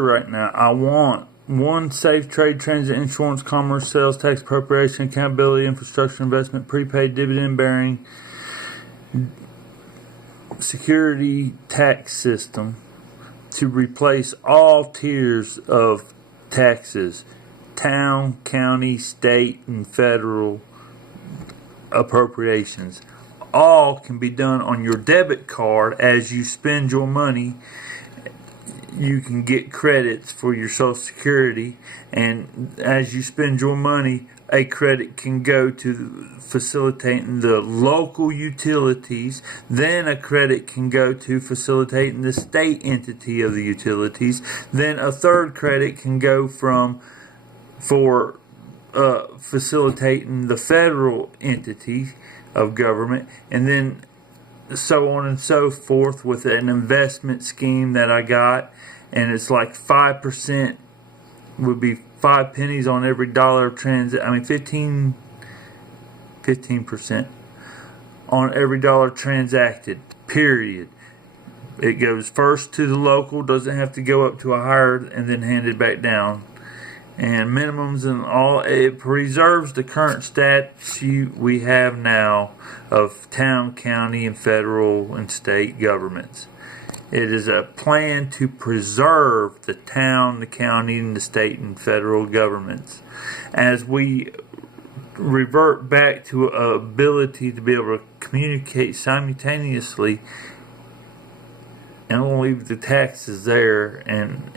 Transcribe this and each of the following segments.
Right now, I want one, safe trade, transit, insurance, commerce, sales tax, appropriation, accountability, infrastructure, investment, prepaid, dividend bearing, security tax system to replace all tiers of taxes, town, county, state, and federal appropriations. All can be done on your debit card. As you spend your money, you can get credits for your Social Security, and as you spend your money, a credit can go to facilitating the local utilities. Then a credit can go to facilitating the state entity of the utilities. Then a third credit can go for facilitating the federal entity of government, and then so on and so forth with an investment scheme that I got, and it's like 5% would be 5 pennies on every dollar of 15% on every dollar transacted, period. It goes first to the local, doesn't have to go up to a higher and then handed back down. And minimums and all, it preserves the current statute we have now of town, county, and federal and state governments. It is a plan to preserve the town, the county, and the state and federal governments. As we revert back to an ability to be able to communicate simultaneously, and we'll leave the taxes there, and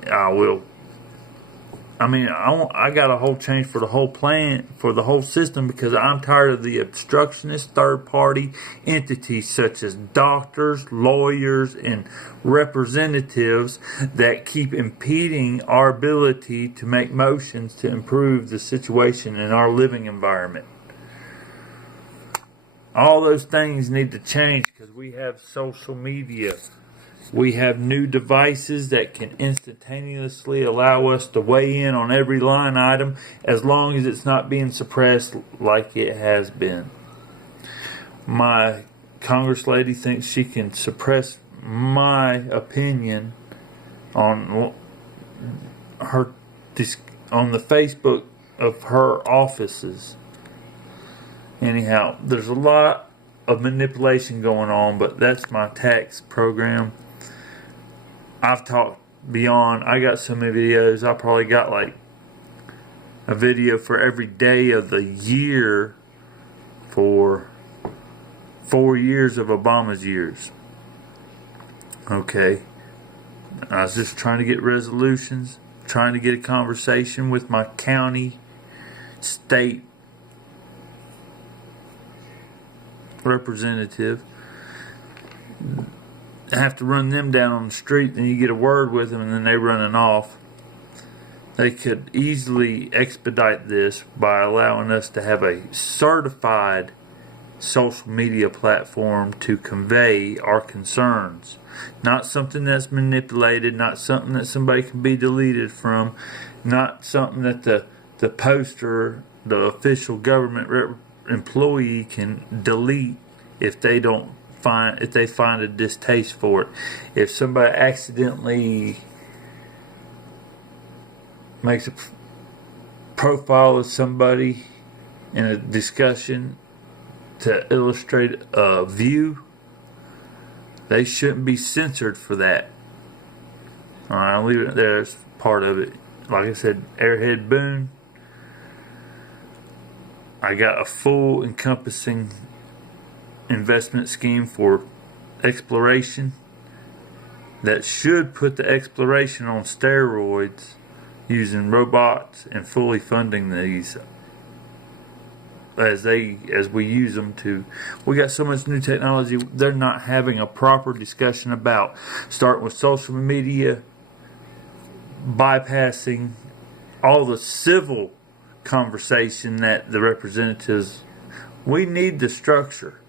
I got a whole change for the whole plan, for the whole system, because I'm tired of the obstructionist third-party entities such as doctors, lawyers, and representatives that keep impeding our ability to make motions to improve the situation in our living environment. All those things need to change because we have social media. We have new devices that can instantaneously allow us to weigh in on every line item as long as it's not being suppressed like it has been. My Congress lady thinks she can suppress my opinion on the Facebook of her offices. Anyhow, there's a lot of manipulation going on, but that's my tax program. I've talked beyond. I got so many videos. I probably got like a video for every day of the year for 4 years of Obama's years. Okay. I was just trying to get resolutions, trying to get a conversation with my county, state representative. I have to run them down on the street, then you get a word with them, and then they running off. They could easily expedite this by allowing us to have a certified social media platform to convey our concerns. Not something that's manipulated, not something that somebody can be deleted from, not something that the poster, the official government employee can delete if they find a distaste for it. If somebody accidentally makes a profile of somebody in a discussion to illustrate a view, they shouldn't be censored for that. Alright, I'll leave it there as part of it. Like I said, Airhead Boone. I got a full encompassing investment scheme for exploration that should put the exploration on steroids, using robots and fully funding these as we use them to. We got so much new technology they're not having a proper discussion about, starting with social media, bypassing all the civil conversation that the representatives. We need the structure.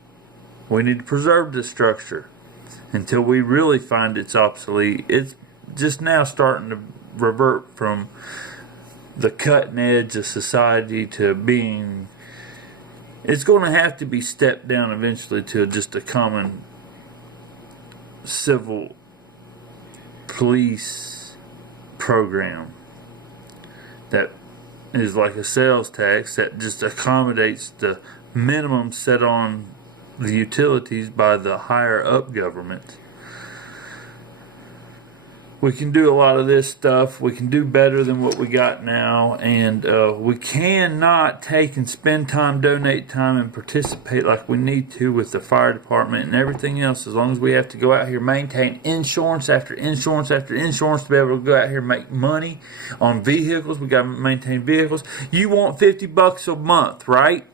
We need to preserve the structure until we really find it's obsolete. It's just now starting to revert from the cutting edge of society to being. It's going to have to be stepped down eventually to just a common civil police program that is like a sales tax that just accommodates the minimum set on the utilities by the higher up government. We can do a lot of this stuff. We can do better than what we got now, and we cannot take and spend time, donate time, and participate like we need to with the fire department and everything else. As long as we have to go out here, maintain insurance after insurance after insurance to be able to go out here and make money on vehicles. We got to maintain vehicles. You want $50 a month, right?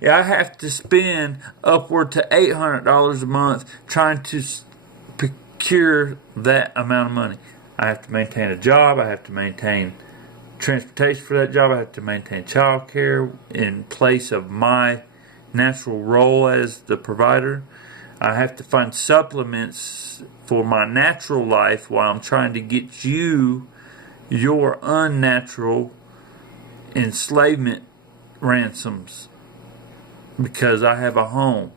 Yeah, I have to spend upward to $800 a month trying to procure that amount of money. I have to maintain a job. I have to maintain transportation for that job. I have to maintain child care in place of my natural role as the provider. I have to find supplements for my natural life while I'm trying to get you your unnatural enslavement ransoms, because I have a home.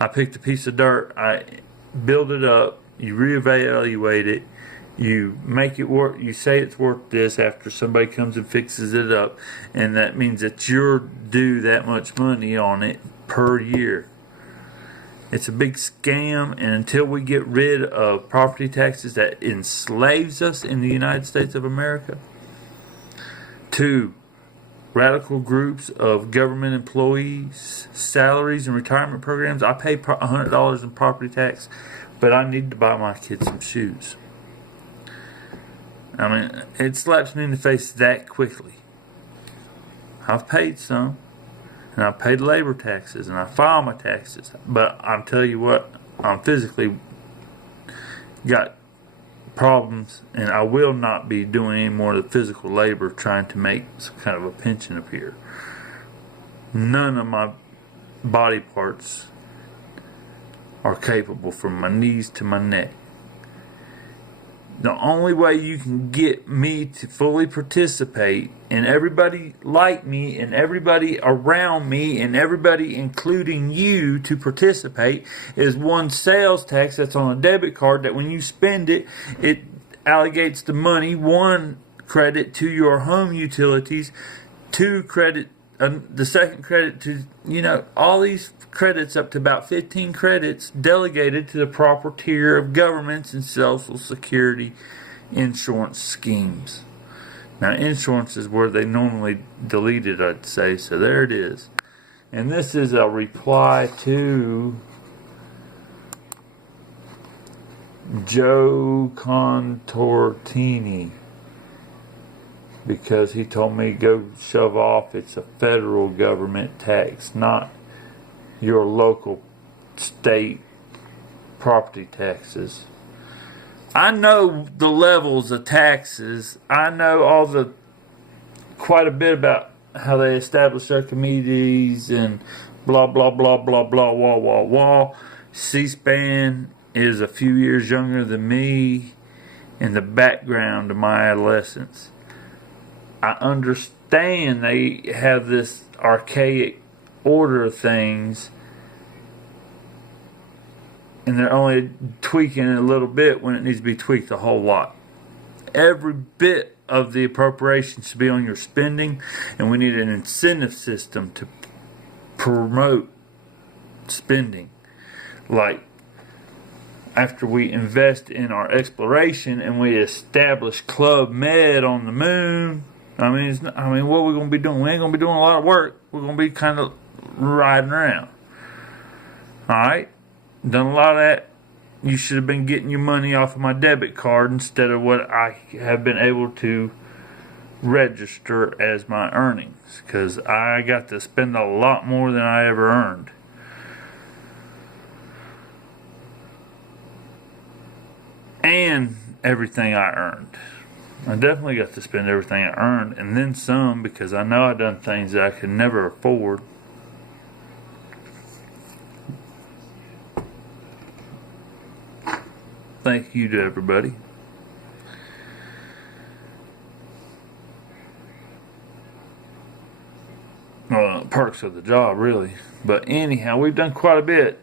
I picked a piece of dirt, I build it up, you reevaluate it, you make it work, you say it's worth this after somebody comes and fixes it up, and that means that you're due that much money on it per year. It's a big scam, and until we get rid of property taxes that enslaves us in the United States of America, two radical groups of government employees, salaries and retirement programs. I pay $100 in property tax, but I need to buy my kids some shoes. I mean, it slaps me in the face that quickly. I've paid some, and I've paid labor taxes, and I file my taxes. But I'll tell you what, I'm physically got problems, and I will not be doing any more of the physical labor trying to make some kind of a pension appear. None of my body parts are capable from my knees to my neck. The only way you can get me to fully participate, and everybody like me, and everybody around me, and everybody including you to participate, is one, sales tax that's on a debit card that when you spend it, it allocates the money, one, credit to your home utilities, two, credit, the second credit to, all these credits up to about 15 credits delegated to the proper tier of governments and Social Security insurance schemes. Now, insurance is where they normally delete it, I'd say, so there it is. And this is a reply to Joe Contortini, because he told me go shove off. It's a federal government tax, not your local state property taxes. I know the levels of taxes. I know quite a bit about how they establish their committees and blah, blah, blah, blah, blah, wah, wah, wah. C-SPAN is a few years younger than me in the background of my adolescence. I understand they have this archaic order of things, and they're only tweaking it a little bit when it needs to be tweaked a whole lot. Every bit of the appropriation should be on your spending, and we need an incentive system to promote spending. Like, after we invest in our exploration and we establish Club Med on the moon, what are we going to be doing? We ain't going to be doing a lot of work. We're going to be kind of riding around. Alright? Done a lot of that. You should have been getting your money off of my debit card instead of what I have been able to register as my earnings, because I got to spend a lot more than I ever earned. And everything I earned. I definitely got to spend everything I earned, and then some, because I know I done things that I could never afford. Thank you to everybody. Well, perks of the job, really. But anyhow, we've done quite a bit.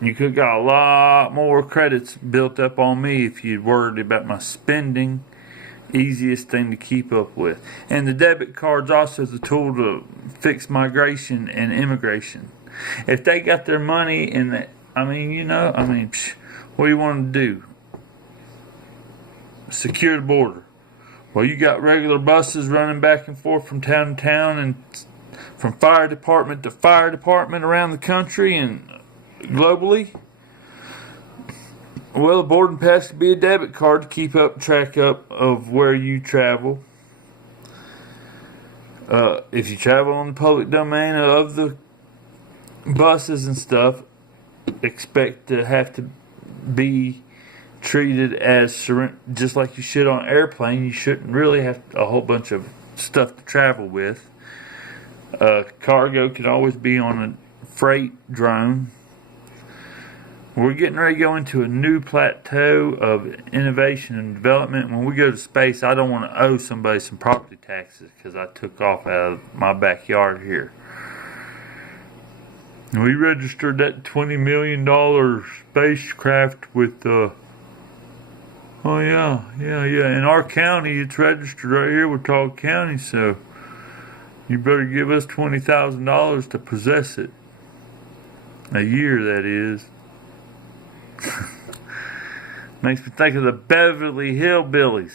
You could have got a lot more credits built up on me if you'd worried about my spending Easiest thing to keep up with. And the debit card's also the tool to fix migration and immigration. If they got their money in that, what do you want to do? Secure the border. Well, you got regular buses running back and forth from town to town and from fire department to fire department around the country and globally. Well, a boarding pass could be a debit card to keep track of where you travel. If you travel on the public domain of the buses and stuff, expect to have to be treated as just like you should on an airplane. You shouldn't really have a whole bunch of stuff to travel with. Cargo can always be on a freight drone. We're getting ready to go into a new plateau of innovation and development. When we go to space, I don't want to owe somebody some property taxes because I took off out of my backyard here. And we registered that $20 million spacecraft with, in our county, it's registered right here with Talk County, so you better give us $20,000 to possess it. A year, that is. Makes me think of the Beverly Hillbillies.